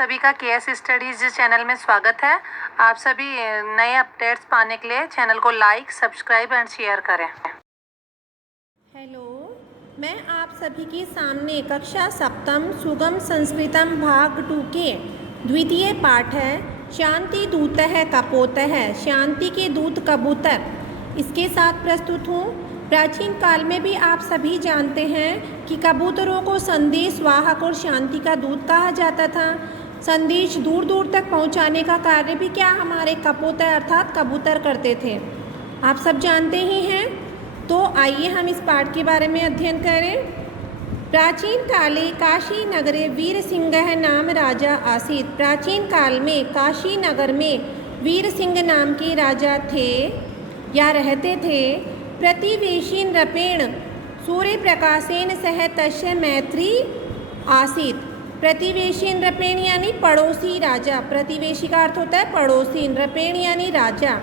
सभी का KS studies channel में स्वागत है। आप सभी नए अपडेट्स पाने के लिए चैनल को लाइक, सब्सक्राइब एंड शेयर करें। हेलो, मैं आप सभी के सामने कक्षा सप्तम सुगम संस्कृतम भाग 2 के द्वितीय पाठ है शांति दूतः कपोतः, शांति के दूत कबूतर, इसके साथ प्रस्तुत हूँ। प्राचीन काल में भी आप सभी जानते हैं कि कबूतरों को संदेश वाहक और शांति का दूत कहा जाता था। संदेश दूर दूर तक पहुंचाने का कार्य भी क्या हमारे कपोतर अर्थात कबूतर करते थे, आप सब जानते ही हैं। तो आइए हम इस पाठ के बारे में अध्ययन करें। प्राचीन काले काशी नगरे वीर सिंह नाम राजा आसीत। प्राचीन काल में काशी नगर में वीर सिंह नाम के राजा थे या रहते थे। प्रतिवेशी नृपेण सूर्य प्रकाशेन सह तस्य मैत्री आसीत। प्रतिवेशी नृपेण यानी पड़ोसी राजा, प्रतिवेशी का अर्थ होता है पड़ोसी, नृपेण यानी राजा,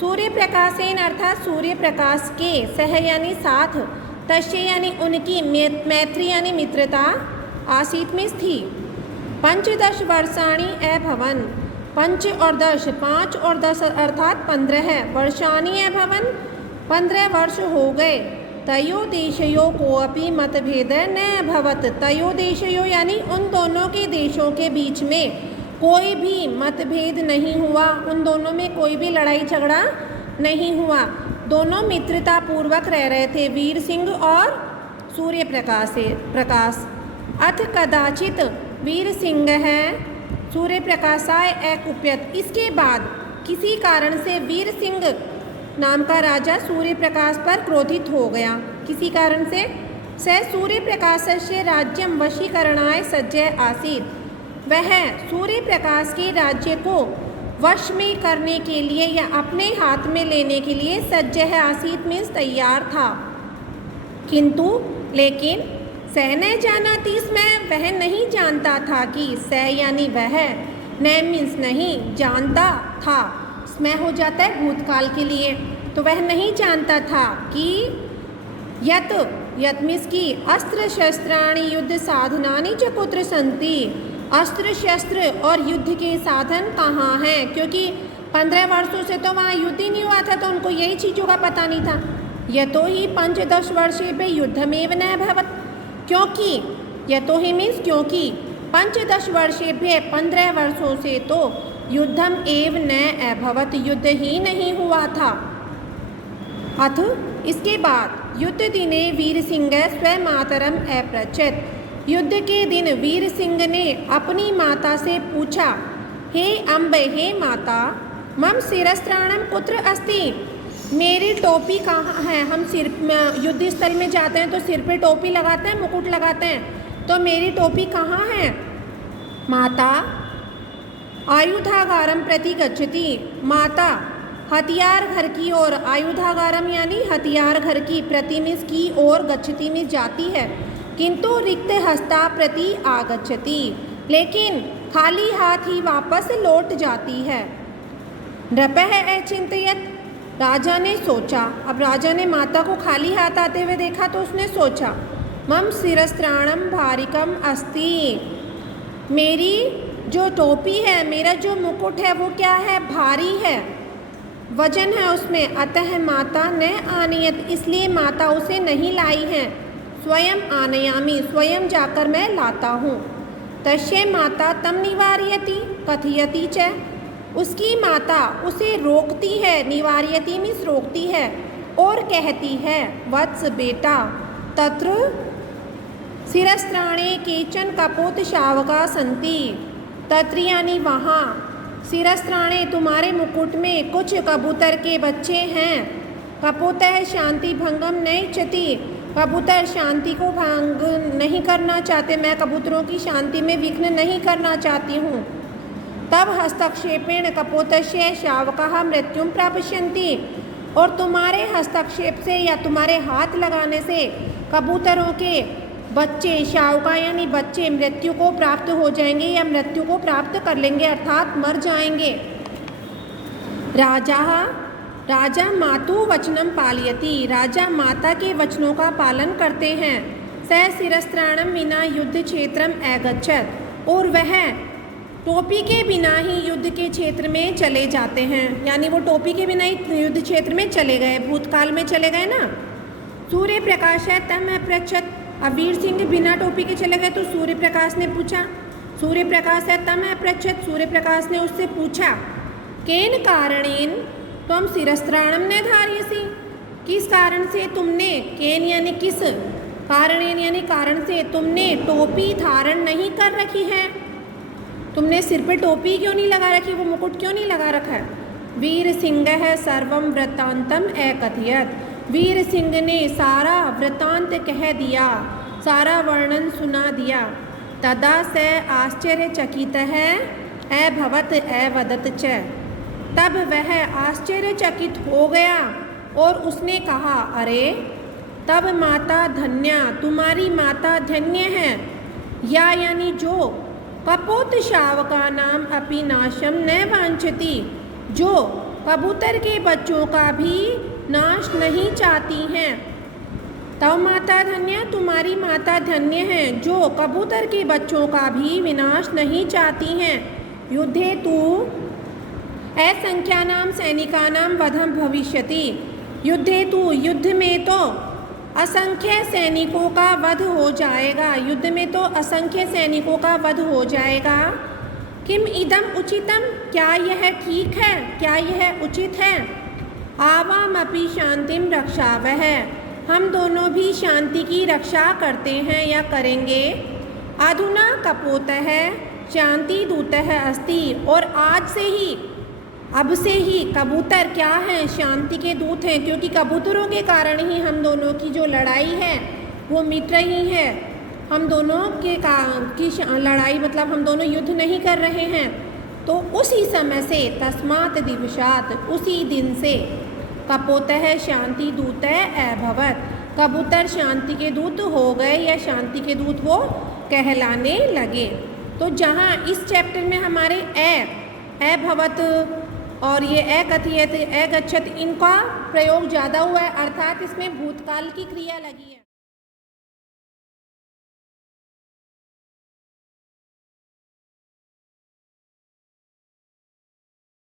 सूर्य प्रकाशेन अर्थात सूर्य प्रकाश के, सह यानी साथ, तस्य यानी उनकी, मैत्री यानी मित्रता, आसीत में थी। 15 वर्षाणि अभवन्, 5 और 10, 5 और 10 अर्थात 15 वर्षाणि अभवन्, 15 वर्ष हो गए। तयो देशयो को अपि मतभेद न अभवत्। तयो देशयो यानी उन दोनों के देशों के बीच में कोई भी मतभेद नहीं हुआ, उन दोनों में कोई भी लड़ाई झगड़ा नहीं हुआ, दोनों मित्रता पूर्वक रह रहे थे, वीर सिंह और सूर्य प्रकाश। अथ कदाचित वीर सिंह है सूर्य प्रकाशाय अकुप्यत। इसके बाद किसी कारण से वीर सिंह नाम का राजा सूर्य प्रकाश पर क्रोधित हो गया। किसी कारण से स सूर्य प्रकाशस्य राज्यम वशीकरणाय सज्जय आसीत्। वह सूर्य प्रकाश के राज्य को वश में करने के लिए या अपने हाथ में लेने के लिए सज्जय आसीत् मीन्स तैयार था। किंतु लेकिन सह न जानाति स्म, वह नहीं जानता था कि, सह यानी वह, न मीन्स नहीं, जानता था, स्म हो जाता है भूतकाल के लिए, तो वह नहीं जानता था कि यत मीन्स की अस्त्र शस्त्राणि युद्ध साधनानि च कुत्र सन्ति, अस्त्र शस्त्र और युद्ध के साधन कहाँ हैं, क्योंकि 15 वर्षों से तो वहाँ युद्ध ही नहीं हुआ था, तो उनको यही चीज़ों का पता नहीं था। यतो ही 15 वर्षे पे युद्धमेव न भवत्, क्योंकि यतो ही मीन्स क्योंकि 15 वर्षे पे 15 वर्षों से तो युद्धम एव न अभवत्, युद्ध ही नहीं हुआ था। अथ इसके बाद युद्ध दिने वीर सिंह स्वमातरम अपृच्छत्। युद्ध के दिन वीर सिंह ने अपनी माता से पूछा, हे अम्ब, हे माता, मम शिरस्त्राणम कुत्र अस्ति, मेरी टोपी कहाँ है। हम सिर युद्ध स्थल में जाते हैं तो सिर पे टोपी लगाते हैं, मुकुट लगाते हैं, तो मेरी टोपी कहाँ है। माता आयुधागारम प्रति गच्छति, माता हथियार घर की ओर, आयुधागारम यानी हथियार घर की, प्रति मीन्स की ओर, गच्छति मीन्स जाती है, किंतु रिक्त हस्ता प्रति आगच्छति, लेकिन खाली हाथ ही वापस लौट जाती है। नृपः अचिंतयत्, राजा ने सोचा। अब राजा ने माता को खाली हाथ आते हुए देखा तो उसने सोचा, मम शिरस्त्राणम भारिकम अस्ति, मेरी जो टोपी है, मेरा जो मुकुट है वो क्या है, भारी है, वजन है उसमें। अतः माता न आनयत, इसलिए माता उसे नहीं लाई है। स्वयं आनयामि, स्वयं जाकर मैं लाता हूँ। तस्य माता तम निवारयति कथयति च, उसकी माता उसे रोकती है, निवारयति मीन्स रोकती है, और कहती है, वत्स बेटा, तत्र शिरस्त्राणे केचन कपोत शावका सन्ति, तत्र यानी वहाँ, शिरस्त्राणे तुम्हारे मुकुट में कुछ कबूतर के बच्चे हैं। कपोतः शांति भंगम नैच्छति, कबूतर शांति को भंग नहीं करना चाहते, मैं कबूतरों की शांति में विघ्न नहीं करना चाहती हूँ। तब हस्तक्षेपेण कपोतस्य शावकः मृत्युम प्राप्स्यन्ति, और तुम्हारे हस्तक्षेप से या तुम्हारे हाथ लगाने से कबूतरों के बच्चे, शावका यानी बच्चे, मृत्यु को प्राप्त हो जाएंगे या मृत्यु को प्राप्त कर लेंगे अर्थात मर जाएंगे। राजा मातु वचनम पालयति, राजा माता के वचनों का पालन करते हैं। स शिरस्त्राणम विना युद्ध क्षेत्रम अगच्छत्, और वह टोपी के बिना ही युद्ध के क्षेत्र में चले जाते हैं, यानी वो टोपी के बिना ही युद्ध क्षेत्र में चले गए, भूतकाल में चले गए ना। सूर्य प्रकाश है तम पृच्छत, अब वीर सिंह बिना टोपी के चले गए तो सूर्य प्रकाश ने पूछा, सूर्य प्रकाश है तम पृच्छत, सूर्य प्रकाश ने उससे पूछा, केन कारणेन त्वम शिरस्त्राणम न धार्यसि, किस कारण से तुमने, केन यानी किस, कारणेन यानी कारण से तुमने टोपी धारण नहीं कर रखी है, तुमने सिर पे टोपी क्यों नहीं लगा रखी, वो मुकुट क्यों नहीं लगा रखा है। वीर सिंह है सर्वम वृत्तांतम अकथयत, वीर सिंह ने सारा वृत्तांत कह दिया, सारा वर्णन सुना दिया। तदा से आश्चर्यचकित है अभवत अवदत च, तब वह आश्चर्यचकित हो गया और उसने कहा, अरे तब माता धन्या, तुम्हारी माता धन्य है, या यानी जो कपोत शावका नाम अपि नाशम न वांछति, जो कबूतर के बच्चों का भी नाश नहीं चाहती हैं। तव माता धन्य, तुम्हारी माता धन्य है जो कबूतर के बच्चों का भी विनाश नहीं चाहती हैं। युद्धे तु असंख्यानाम सैनिकानाम वधम भविष्यति, युद्धे तु युद्ध में तो असंख्य सैनिकों का वध हो जाएगा, युद्ध में तो असंख्य सैनिकों का वध हो जाएगा। किम इदम उचितम, क्या यह ठीक है, क्या यह उचित है। आवामपि शांतिम रक्षावह, हम दोनों भी शांति की रक्षा करते हैं या करेंगे। अधुना कपोतः शांति दूतः अस्ति, और आज से ही, अब से ही कबूतर क्या हैं, शांति के दूत हैं, क्योंकि कबूतरों के कारण ही हम दोनों की जो लड़ाई है वो मिट रही है। हम दोनों की लड़ाई मतलब हम दोनों युद्ध नहीं कर रहे हैं। तो उसी समय से तस्मात् दिवसात्, उसी दिन से कपोतः शांति दूतः अभवत्, कबूतर शांति के दूत हो गए या शांति के दूत वो कहलाने लगे। तो जहाँ इस चैप्टर में हमारे अभवत और ये अकथयत अगच्छत इनका प्रयोग ज़्यादा हुआ है, अर्थात इसमें भूतकाल की क्रिया लगी है।